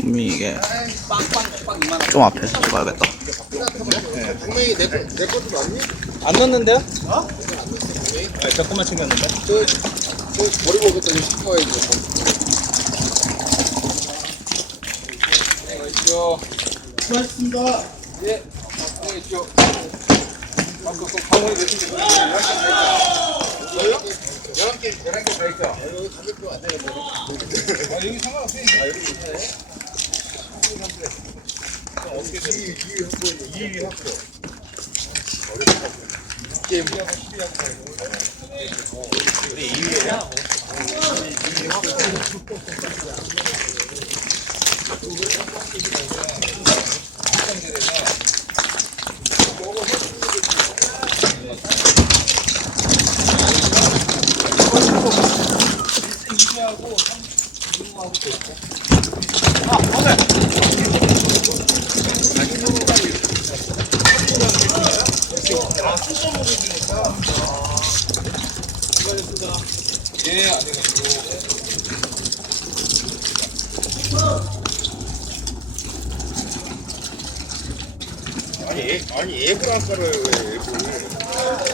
분명히 이게 좀 앞에 찍어야겠다. 분명히 내, 것도 맞니? 안 넣었는데요? 어? 아, 조금만 챙겼는데. 저, 저 머리 먹었더니 싶어야지. 수고하셨습니다. 예. 수고하십시오. 아까 그 방송에 내신 게 저요? 11개, 11개 다 있죠? 여기 가격표 안 되는데. 아, 여기 상관없어요. 아, 여기 있네. 어떻게 돼? 2위, 2위 확보, 2위 확보. 게임. 예, 안녕하세요. 아니, 애, 아니, 애플 아까를 왜 애플?